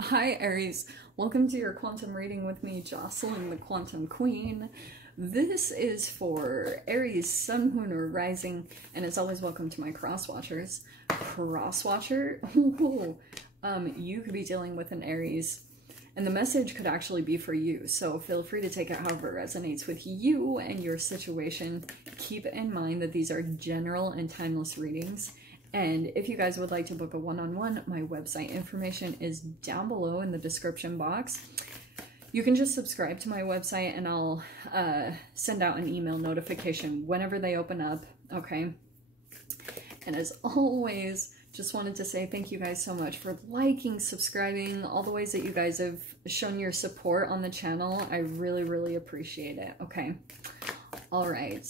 Hi Aries, welcome to your quantum reading with me, Jocelyn, the Quantum Queen. This is for Aries, Sun, Moon, or Rising, and as always, welcome to my cross-watchers. Cross-watcher? You could be dealing with an Aries, and the message could actually be for you, so feel free to take it however it resonates with you and your situation. Keep in mind that these are general and timeless readings. And if you guys would like to book a one-on-one, my website information is down below in the description box. You can just subscribe to my website and I'll send out an email notification whenever they open up, okay? And as always, just wanted to say thank you guys so much for liking, subscribing, all the ways that you guys have shown your support on the channel. I really, really appreciate it, okay? All right.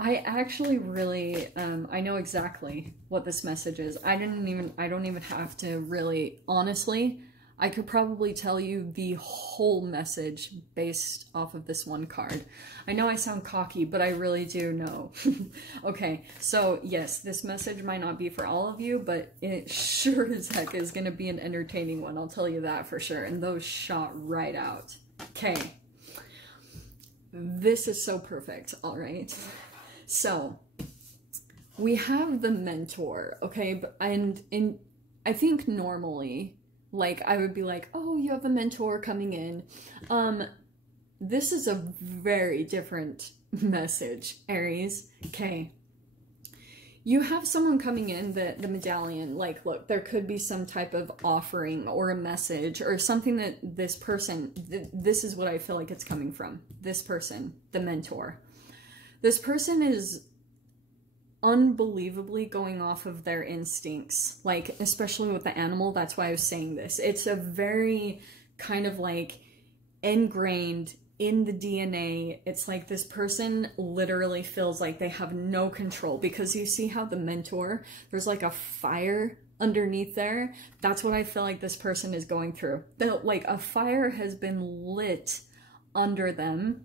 I actually really, I know exactly what this message is. I don't even have to really, honestly, I could probably tell you the whole message based off of this one card. I know I sound cocky, but I really do know. Okay, so yes, this message might not be for all of you, but it sure as heck is going to be an entertaining one. I'll tell you that for sure. And those shot right out. Okay. This is so perfect, all right? So, we have the mentor, okay? And I think normally, like, I would be like, oh, you have a mentor coming in. This is a very different message, Aries, okay? You have someone coming in, the medallion, like, look, there could be some type of offering or a message or something that this person, this is what I feel like it's coming from. This person, the mentor. This person is unbelievably going off of their instincts, like, especially with the animal. That's why I was saying this. It's a very kind of like ingrained in the DNA. It's like this person literally feels like they have no control, because you see how the mentor, there's like a fire underneath there. That's what I feel like this person is going through. Like a fire has been lit under them,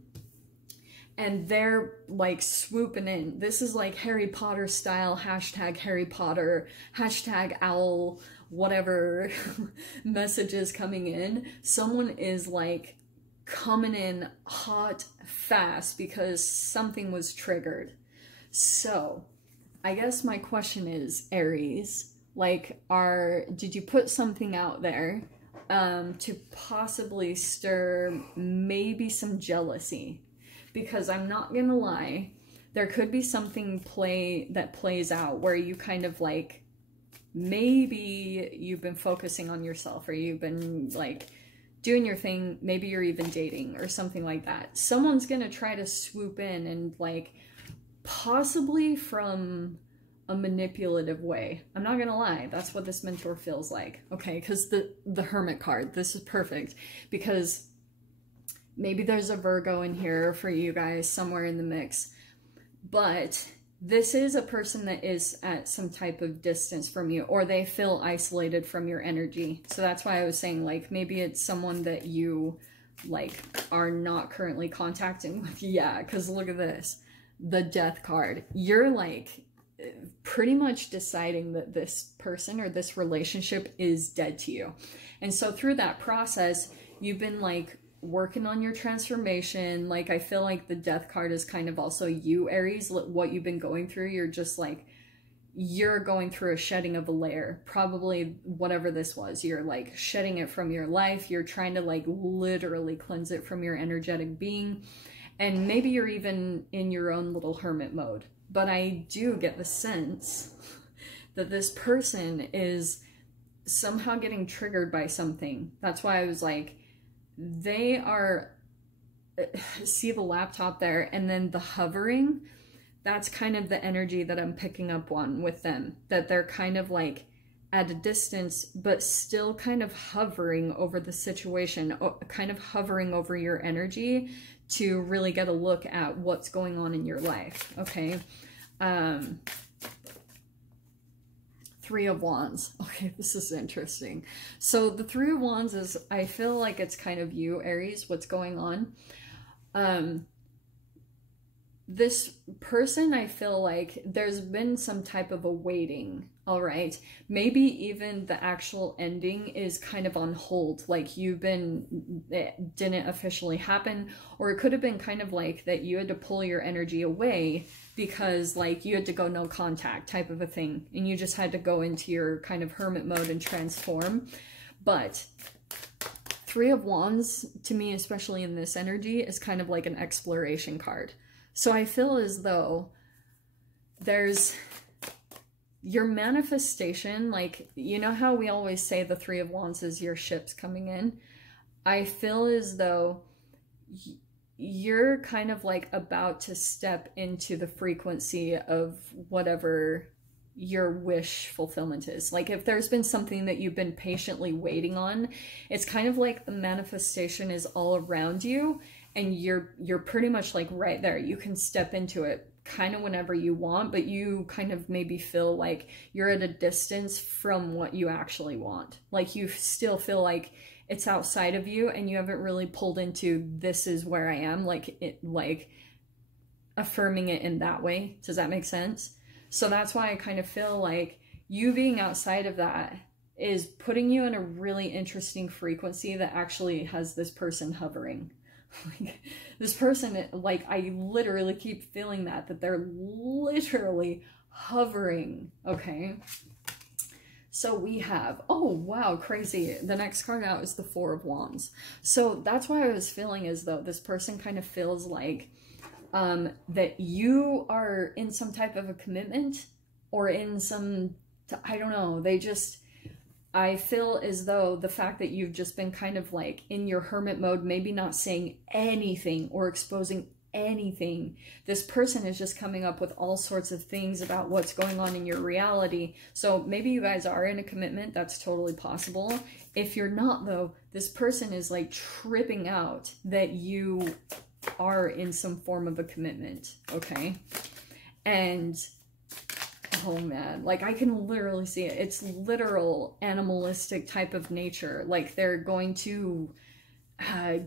and they're like swooping in. This is like Harry Potter style, hashtag Harry Potter, hashtag owl, whatever messages coming in. Someone is like coming in hot, fast, because something was triggered. So I guess my question is, Aries, like, did you put something out there to possibly stir maybe some jealousy? Because I'm not gonna lie, there could be something that plays out where you kind of like, maybe you've been focusing on yourself, or you've been like doing your thing, maybe you're even dating or something like that. Someone's gonna try to swoop in and like, possibly from a manipulative way. I'm not gonna lie, that's what this mentor feels like, okay? Because the Hermit card, this is perfect, because maybe there's a Virgo in here for you guys somewhere in the mix, but this is a person that is at some type of distance from you, or they feel isolated from your energy. So that's why I was saying, like, maybe it's someone that you like are not currently contacting with. Yeah, because look at this, the Death card. You're like pretty much deciding that this person or this relationship is dead to you. And so through that process, you've been like working on your transformation. Like, I feel like the Death card is kind of also you, Aries, what you've been going through. You're just like, you're going through a shedding of a layer, probably whatever this was. You're like shedding it from your life. You're trying to like literally cleanse it from your energetic being. And maybe you're even in your own little hermit mode. But I do get the sense that this person is somehow getting triggered by something. That's why I was like, they are, see the laptop there, and then the hovering, that's kind of the energy that I'm picking up on with them, that they're kind of like at a distance, but still kind of hovering over the situation, kind of hovering over your energy to really get a look at what's going on in your life, okay? Three of Wands. Okay, this is interesting. So the Three of Wands is, I feel like it's kind of you, Aries, what's going on. This person, I feel like there's been some type of a waiting All right. Maybe even the actual ending is kind of on hold. Like it didn't officially happen. Or it could have been kind of like that you had to pull your energy away because like you had to go no contact type of a thing. And you just had to go into your kind of hermit mode and transform. But Three of Wands, to me, especially in this energy, is kind of like an exploration card. So I feel as though there's your manifestation, like, you know how we always say the Three of Wands is your ships coming in? I feel as though you're kind of like about to step into the frequency of whatever your wish fulfillment is. Like if there's been something that you've been patiently waiting on, it's kind of like the manifestation is all around you and you're pretty much like right there. You can step into it kind of whenever you want, but you kind of maybe feel like you're at a distance from what you actually want. Like you still feel like it's outside of you and you haven't really pulled into this is where I am, like affirming it in that way. Does that make sense? So that's why I kind of feel like you being outside of that is putting you in a really interesting frequency that actually has this person hovering. Like this person, like I literally keep feeling that they're literally hovering. Okay. So we have, oh wow, crazy. The next card out is the Four of Wands. So that's why I was feeling as though this person kind of feels like that you are in some type of a commitment or in some, I don't know, I feel as though the fact that you've just been kind of like in your hermit mode, maybe not saying anything or exposing anything, this person is just coming up with all sorts of things about what's going on in your reality. So maybe you guys are in a commitment. That's totally possible. If you're not though, this person is like tripping out that you are in some form of a commitment. Okay. And oh man, like I can literally see it. It's literal animalistic type of nature. Like they're going to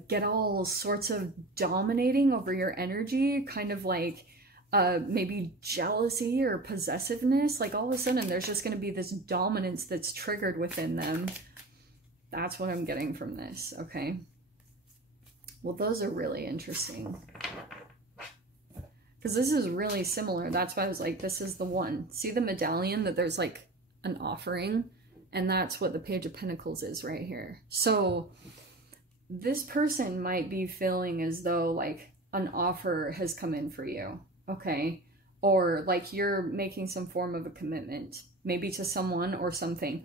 get all sorts of dominating over your energy, kind of like maybe jealousy or possessiveness. Like all of a sudden there's just going to be this dominance that's triggered within them. That's what I'm getting from this. Okay. Well, those are really interesting. Because this is really similar. That's why I was like, this is the one. See the medallion that there's like an offering? And that's what the Page of Pentacles is right here. So this person might be feeling as though like an offer has come in for you. Okay. Or like you're making some form of a commitment, maybe to someone or something.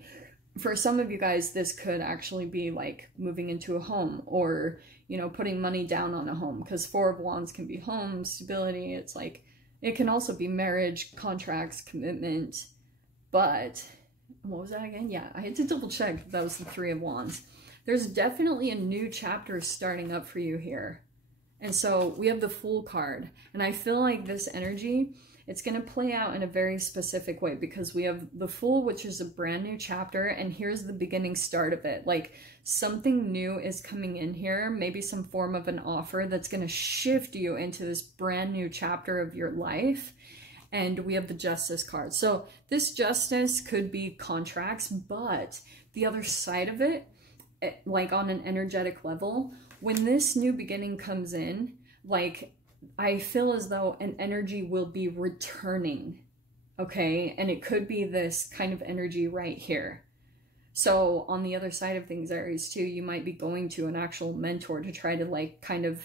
For some of you guys, this could actually be like moving into a home or, you know, putting money down on a home, because Four of Wands can be home, stability. It's like, it can also be marriage, contracts, commitment. But what was that again? Yeah, I had to double check. That was the Three of Wands. There's definitely a new chapter starting up for you here. And so we have the Fool card. And I feel like this energy, it's going to play out in a very specific way because we have the Fool, which is a brand new chapter. And here's the beginning start of it. Like something new is coming in here, maybe some form of an offer that's going to shift you into this brand new chapter of your life. And we have the Justice card. So this justice could be contracts, but the other side of it, like on an energetic level, when this new beginning comes in, like I feel as though an energy will be returning, okay? And it could be this kind of energy right here. So on the other side of things, Aries too, you might be going to an actual mentor to try to like kind of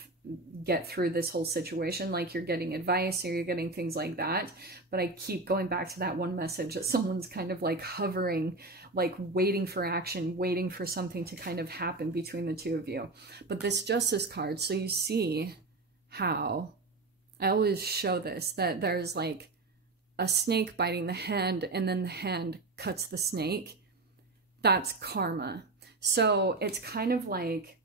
get through this whole situation. Like you're getting advice or you're getting things like that. But I keep going back to that one message that someone's kind of like hovering, like waiting for action, waiting for something to kind of happen between the two of you. But this Justice card, so you see how I always show this, that there's like a snake biting the hand and then the hand cuts the snake. That's karma. So it's kind of like,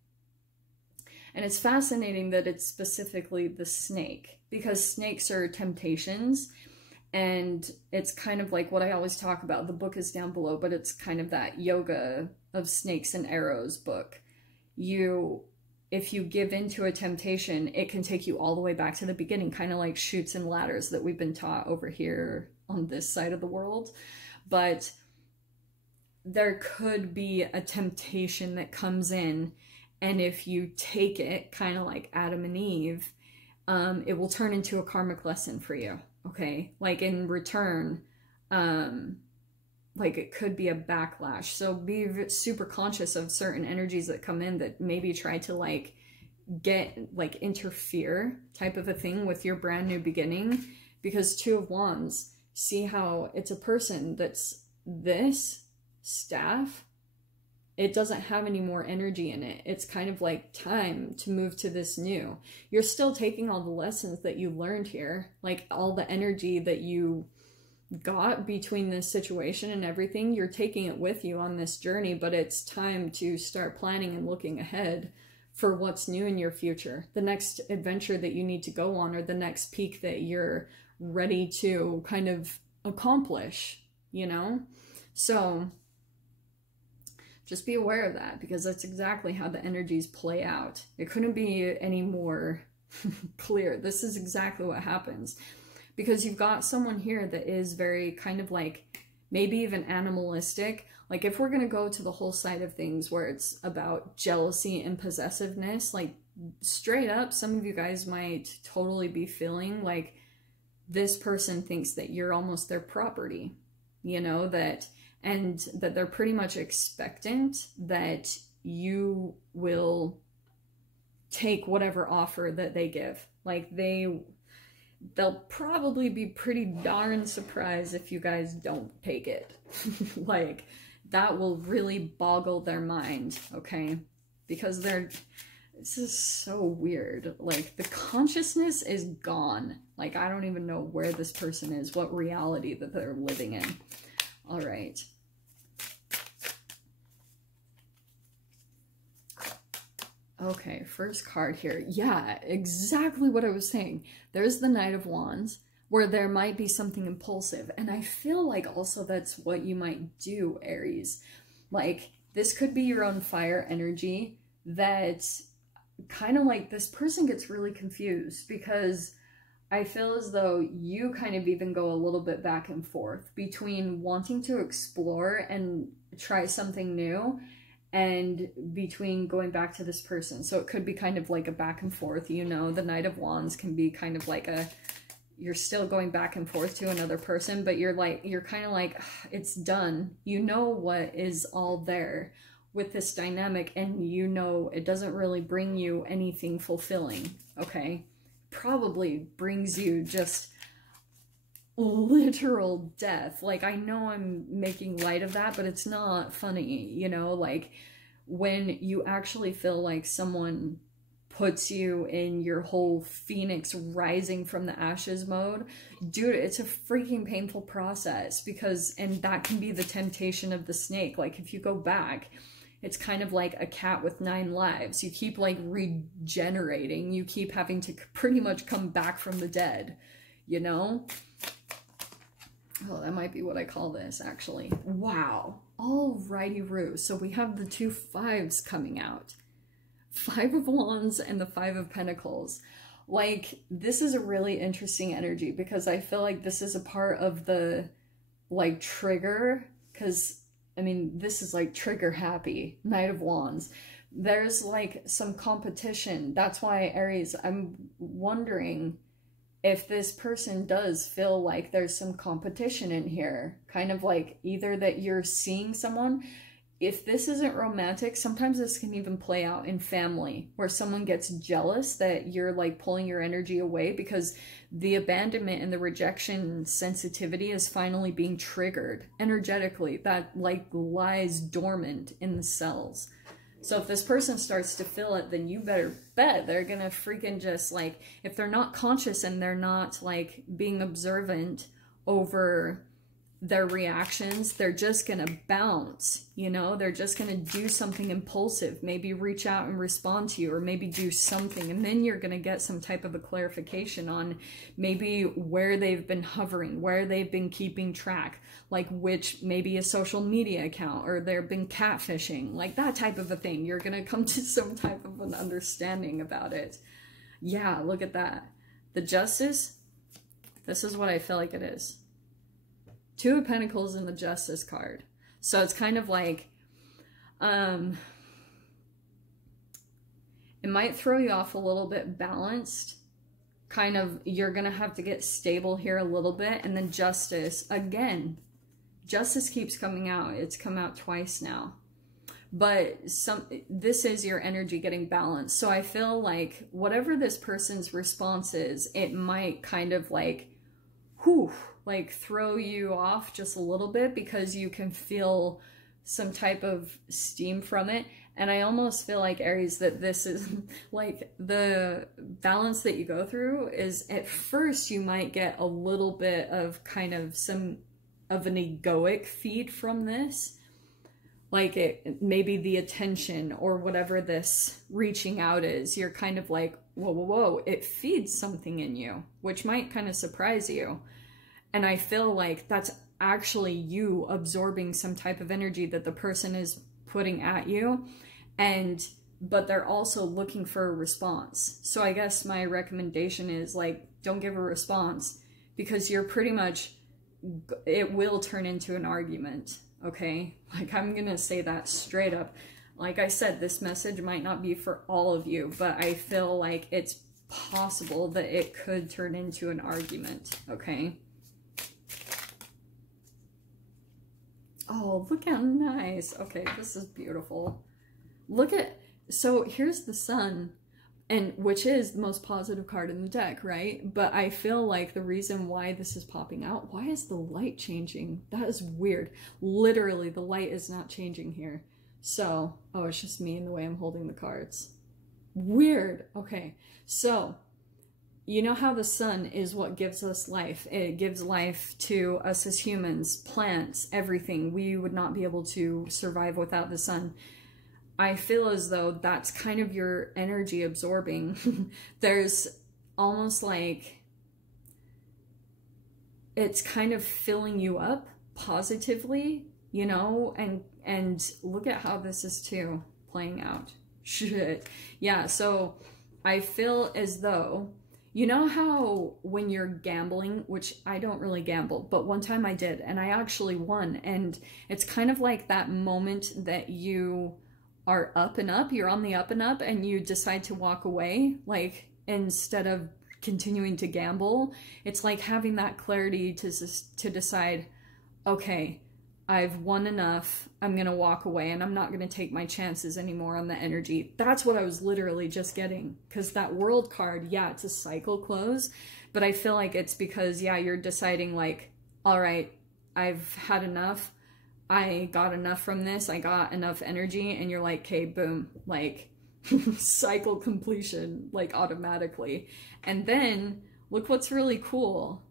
and it's fascinating that it's specifically the snake, because snakes are temptations. And it's kind of like what I always talk about. The book is down below, but it's kind of that Yoga of Snakes and Arrows book. If you give into a temptation, it can take you all the way back to the beginning, kind of like Chutes and Ladders that we've been taught over here on this side of the world. but there could be a temptation that comes in, and if you take it, kind of like Adam and Eve, it will turn into a karmic lesson for you, okay? Like in return, like it could be a backlash. So be super conscious of certain energies that come in that maybe try to like interfere type of a thing with your brand new beginning. Because Two of Wands, see how it's a person that's this staff, it doesn't have any more energy in it. It's kind of like time to move to this new. You're still taking all the lessons that you learned here, like all the energy that you got between this situation and everything, you're taking it with you on this journey, but it's time to start planning and looking ahead for what's new in your future, the next adventure that you need to go on, or the next peak that you're ready to kind of accomplish, you know? So just be aware of that, because that's exactly how the energies play out. It couldn't be any more clear. This is exactly what happens. Because you've got someone here that is very kind of like, maybe even animalistic. Like if we're going to go to the whole side of things where it's about jealousy and possessiveness, like straight up, some of you guys might totally be feeling like this person thinks that you're almost their property, you know, and that they're pretty much expectant that you will take whatever offer that they give. Like they'll probably be pretty darn surprised if you guys don't take it. Like, that will really boggle their mind, okay? Because this is so weird. Like, the consciousness is gone. Like, I don't even know where this person is, what reality that they're living in. All right. Okay, first card here. Yeah, exactly what I was saying. There's the Knight of Wands, where there might be something impulsive. And I feel like also that's what you might do, Aries. Like, this could be your own fire energy that kind of like this person gets really confused, because I feel as though you kind of even go a little bit back and forth between wanting to explore and try something new, and between going back to this person. So it could be kind of like a back and forth, you know. The Knight of Wands can be kind of like you're still going back and forth to another person, but you're kind of like, it's done. You know what is all there with this dynamic, and you know it doesn't really bring you anything fulfilling, okay? Probably brings you just literal death. Like, I know I'm making light of that, but it's not funny, you know? Like, when you actually feel like someone puts you in your whole phoenix rising from the ashes mode, dude, it's a freaking painful process, because, and that can be the temptation of the snake. Like, if you go back, it's kind of like a cat with 9 lives. You keep like regenerating, you keep having to pretty much come back from the dead, you know? Oh, that might be what I call this, actually. Wow. Alrighty-roo. So we have the 2 5s coming out. 5 of Wands and the 5 of Pentacles. Like, this is a really interesting energy, because I feel like this is a part of the, like, trigger. Because, I mean, this is, like, trigger happy. Knight of Wands. There's, like, some competition. That's why, Aries, I'm wondering if this person does feel like there's some competition in here, kind of like either that you're seeing someone, if this isn't romantic, sometimes this can even play out in family, where someone gets jealous that you're like pulling your energy away, because the abandonment and the rejection sensitivity is finally being triggered energetically, that like lies dormant in the cells. So if this person starts to feel it, then you better bet they're gonna freaking just like, if they're not conscious and they're not like being observant over their reactions, they're just gonna bounce, you know? They're just gonna do something impulsive, maybe reach out and respond to you, or maybe do something, and then you're gonna get some type of a clarification on maybe where they've been hovering, where they've been keeping track, like which, maybe a social media account, or they've been catfishing, like that type of a thing. You're gonna come to some type of an understanding about it. Yeah, look at that. The Justice, this is what I feel like it is. Two of Pentacles and the Justice card. So it's kind of like, it might throw you off a little bit balanced. Kind of, you're going to have to get stable here a little bit. And then Justice, again, Justice keeps coming out. It's come out twice now. But this is your energy getting balanced. So I feel like whatever this person's response is, it might kind of like, whew, like throw you off just a little bit, because you can feel some type of steam from it. And I almost feel like, Aries, that this is like the balance that you go through is, at first you might get a little bit of kind of some of an egoic feed from this. Like it, maybe the attention or whatever this reaching out is, you're kind of like, whoa, whoa, whoa, it feeds something in you, which might kind of surprise you. And I feel like that's actually you absorbing some type of energy that the person is putting at you. But they're also looking for a response. So I guess my recommendation is like, don't give a response, because you're pretty much, it will turn into an argument. Okay, like I'm gonna say that straight up. Like I said, this message might not be for all of you, but I feel like it's possible that it could turn into an argument, okay? Oh, look how nice. Okay, this is beautiful. Look at, so here's the Sun, and which is the most positive card in the deck, right? But I feel like the reason why this is popping out, why is the light changing? That is weird. Literally, the light is not changing here. So, oh, it's just me and the way I'm holding the cards. Weird. Okay, so you know how the Sun is what gives us life. It gives life to us as humans, plants, everything. We would not be able to survive without the Sun. I feel as though that's kind of your energy absorbing. There's almost like it's kind of filling you up positively, you know, and look at how this is too playing out. Shit. Yeah, so I feel as though, you know how when you're gambling, which I don't really gamble, but one time I did, and I actually won, and it's kind of like that moment that you are up and up, you're on the up and up, and you decide to walk away, like instead of continuing to gamble. It's like having that clarity to decide, okay, I've won enough, I'm gonna walk away, and I'm not gonna take my chances anymore on the energy. That's what I was literally just getting, because that World card, yeah, it's a cycle close, but I feel like it's because, yeah, you're deciding like, all right, I've had enough, I got enough from this, I got enough energy, and you're like, okay, boom, like cycle completion, like automatically. And then look what's really cool.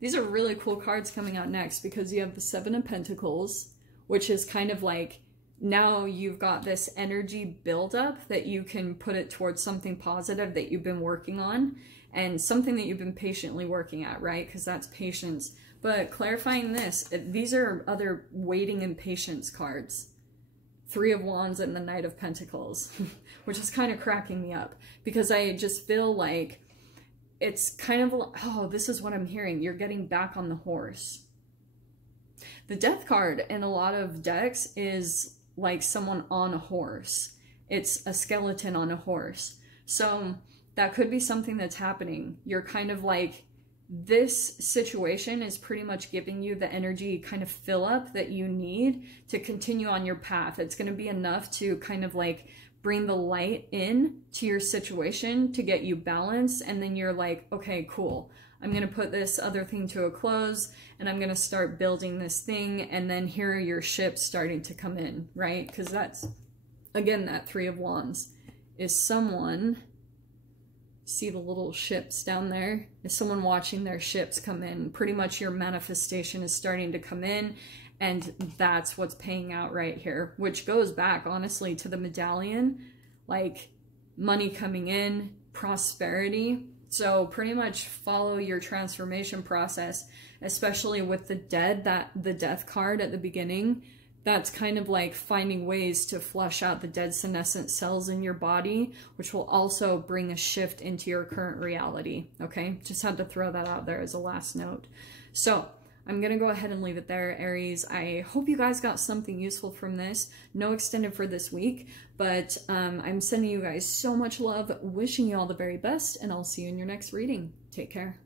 These are really cool cards coming out next, because you have the Seven of Pentacles, which is kind of like, now you've got this energy buildup that you can put it towards something positive that you've been working on, and something that you've been patiently working at, right? Because that's patience. But clarifying this, these are other waiting and patience cards. Three of Wands and the Knight of Pentacles, which is kind of cracking me up, because I just feel like it's kind of, oh, this is what I'm hearing. You're getting back on the horse. The Death card in a lot of decks is like someone on a horse. It's a skeleton on a horse. So that could be something that's happening. You're kind of like, this situation is pretty much giving you the energy kind of fill up that you need to continue on your path. It's going to be enough to kind of like bring the light in to your situation to get you balanced. And then you're like, okay, cool. I'm going to put this other thing to a close, and I'm going to start building this thing. And then here are your ships starting to come in, right? Because that's, again, that Three of Wands is someone. See the little ships down there? Is someone watching their ships come in. Pretty much your manifestation is starting to come in, and that's what's paying out right here, which goes back, honestly, to the medallion, like money coming in, prosperity. So pretty much follow your transformation process, especially with the the Death card at the beginning. That's kind of like finding ways to flush out the dead senescent cells in your body, which will also bring a shift into your current reality, okay? Just had to throw that out there as a last note. So I'm gonna go ahead and leave it there, Aries. I hope you guys got something useful from this. No extended for this week, but I'm sending you guys so much love, wishing you all the very best, and I'll see you in your next reading. Take care.